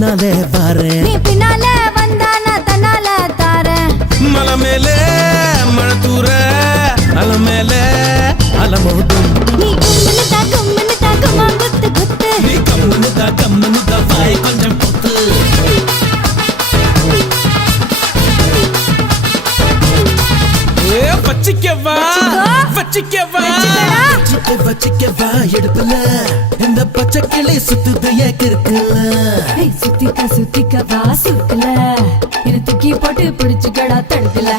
முன்னாலே பாரு நீ பின்னாலே வந்தா நான் தன்னால தாரேன் மலை மேலே மழை தூர அல மேலே அலமோதும் நீ கும்முன்னு தாக்குமா குத்து குத்து நீ கம்முன்னு தா வாய் கொஞ்சம் பொத்து வச்சிக்கவா வச்சிக்கவா எடுப்பல இந்த பச்சை கிளி சுத்துது ஏக்கிருக்குல சுத்திக்க வா சுத்தல இரு தூக்கி போட்டு பிடிச்சுக்கடா தடுக்கல